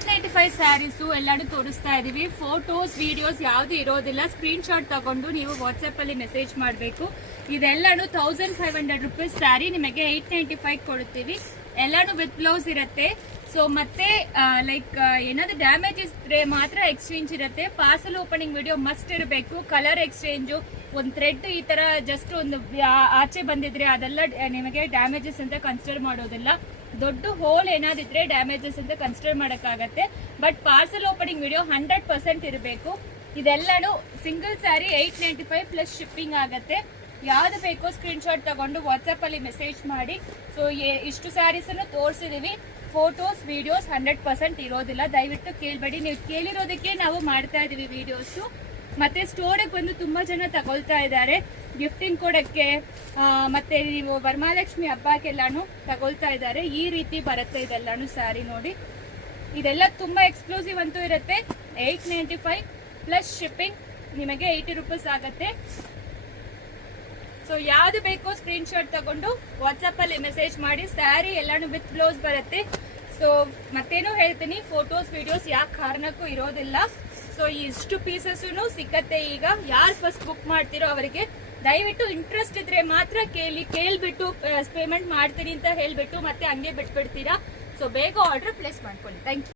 895 ಸ್ಯಾರೀಸು ಎಲ್ಲಾನು ತೋರಿಸ್ತಾ ಇದೀವಿ. ಫೋಟೋಸ್ ವಿಡಿಯೋಸ್ ಯಾವ್ದು ಇರೋದಿಲ್ಲ. ಸ್ಕ್ರೀನ್ ಶಾಟ್ ತಗೊಂಡು ನೀವು ವಾಟ್ಸ್ಆಪ್ ಅಲ್ಲಿ ಮೆಸೇಜ್ ಮಾಡಬೇಕು. ಇದೆಲ್ಲಾನು 1500 ರುಪೀಸ್ ಸ್ಯಾರಿ ನಿಮಗೆ 895 ಕೊಡುತ್ತೀವಿ. ಎಲ್ಲಾನು ವಿತ್ ಬ್ಲೌಸ್ ಇರುತ್ತೆ. ಸೊ ಮತ್ತೆ ಲೈಕ್ ಏನಾದ್ರು ಡ್ಯಾಮೇಜಸ್ ಇದ್ರೆ ಮಾತ್ರ ಎಕ್ಸ್ಚೇಂಜ್ ಇರುತ್ತೆ. ಪಾರ್ಸಲ್ ಓಪನಿಂಗ್ ವಿಡಿಯೋ ಮಸ್ಟ್ ಇರಬೇಕು. ಕಲರ್ ಎಕ್ಸ್ಚೇಂಜು, ಒಂದು ಥ್ರೆಡ್ ಈ ತರ ಜಸ್ಟ್ ಒಂದು ಆಚೆ ಬಂದಿದ್ರೆ ಅದೆಲ್ಲ ನಿಮಗೆ ಡ್ಯಾಮೇಜಸ್ ಅಂತ ಕನ್ಸಿಡರ್ ಮಾಡೋದಿಲ್ಲ. ದೊಡ್ಡ ಹೋಲ್ ಏನಾದಿದ್ರೆ ಡ್ಯಾಮೇಜಸ್ ಅಂತ ಕನ್ಸಿಡರ್ ಮಾಡೋಕ್ಕಾಗತ್ತೆ. ಬಟ್ ಪಾರ್ಸಲ್ ಓಪನಿಂಗ್ ವಿಡಿಯೋ 100% ಇರಬೇಕು. ಇದೆಲ್ಲಾನು ಸಿಂಗಲ್ ಸ್ಯಾರಿ 895 ಪ್ಲಸ್ ಶಿಪ್ಪಿಂಗ್ ಆಗುತ್ತೆ. ಯಾವ್ದು ಬೇಕೋ ಸ್ಕ್ರೀನ್ ಶಾಟ್ ತಗೊಂಡು ವಾಟ್ಸ್ಆಪ್ ಅಲ್ಲಿ ಮೆಸೇಜ್ ಮಾಡಿ. ಸೊ ಇಷ್ಟು ಸ್ಯಾರೀಸ್ ಅನ್ನು ತೋರಿಸಿದೀವಿ. ಫೋಟೋಸ್ ವಿಡಿಯೋಸ್ 100% ಇರೋದಿಲ್ಲ. ದಯವಿಟ್ಟು ಕೇಳಬೇಡಿ. ನೀವು ಕೇಳಿರೋದಕ್ಕೆ ನಾವು ಮಾಡ್ತಾ ಇದೀವಿ ವಿಡಿಯೋಸು. ಮತ್ತೆ ಸ್ಟೋರಿಗೆ ಬಂದು ತುಂಬಾ ಜನ ತಗೊಳ್ತಾ ಇದ್ದಾರೆ ಗಿಫ್ಟಿಂಗ್ ಕೊಡಕ್ಕೆ. ಮತ್ತೆ ನೀವು ವರಮಹಾಲಕ್ಷ್ಮಿ ಹಬ್ಬಕ್ಕೆಲ್ಲಾನು ತಗೊಳ್ತಾ ಇದ್ದಾರೆ. ಈ ರೀತಿ ಬರುತ್ತೆ ಇದೆಲ್ಲಾನು ಸ್ಯಾರಿ ನೋಡಿ. ಇದೆಲ್ಲ ತುಂಬಾ ಎಕ್ಸ್ಕ್ಲೂಸಿವ್ ಅಂತೂ ಇರುತ್ತೆ. 895 ಪ್ಲಸ್ ಶಿಪ್ಪಿಂಗ್ ನಿಮಗೆ 80 ರೂಪೀಸ್ ಆಗುತ್ತೆ. ಸೊ ಯಾವ್ದು ಬೇಕೋ ಸ್ಕ್ರೀನ್ ಶಾಟ್ ತಗೊಂಡು ವಾಟ್ಸ್ಆಪ್ ಅಲ್ಲಿ ಮೆಸೇಜ್ ಮಾಡಿ. ಸ್ಯಾರಿ ಎಲ್ಲಾನು ವಿತ್ ಬ್ಲೌಸ್ ಬರುತ್ತೆ. ಸೊ ಮತ್ತೇನು ಹೇಳ್ತೀನಿ, ಫೋಟೋಸ್ ವಿಡಿಯೋಸ್ ಯಾವ ಕಾರಣಕ್ಕೂ ಇರೋದಿಲ್ಲ. ಸೊ ಇಷ್ಟು ಪೀಸಸ್ ಸಿಕ್ಕತ್ತೆ. ಈಗ ಯಾರು ಫಸ್ಟ್ ಬುಕ್ ಮಾಡ್ತಿರೋ ಅವರಿಗೆ ದಯವಿಟ್ಟು ಇಂಟ್ರೆಸ್ಟ್ ಇದ್ರೆ ಮಾತ್ರ ಕೇಳ್ಬಿಟ್ಟು ಪೇಮೆಂಟ್ ಮಾಡ್ತೀನಿ ಅಂತ ಹೇಳ್ಬಿಟ್ಟು ಮತ್ತೆ ಹಂಗೆ ಬಿಟ್ಬಿಡ್ತೀರಾ. ಸೊ ಬೇಗ ಆರ್ಡರ್ ಪ್ಲೇಸ್ ಮಾಡ್ಕೊಳ್ಳಿ. Thank you.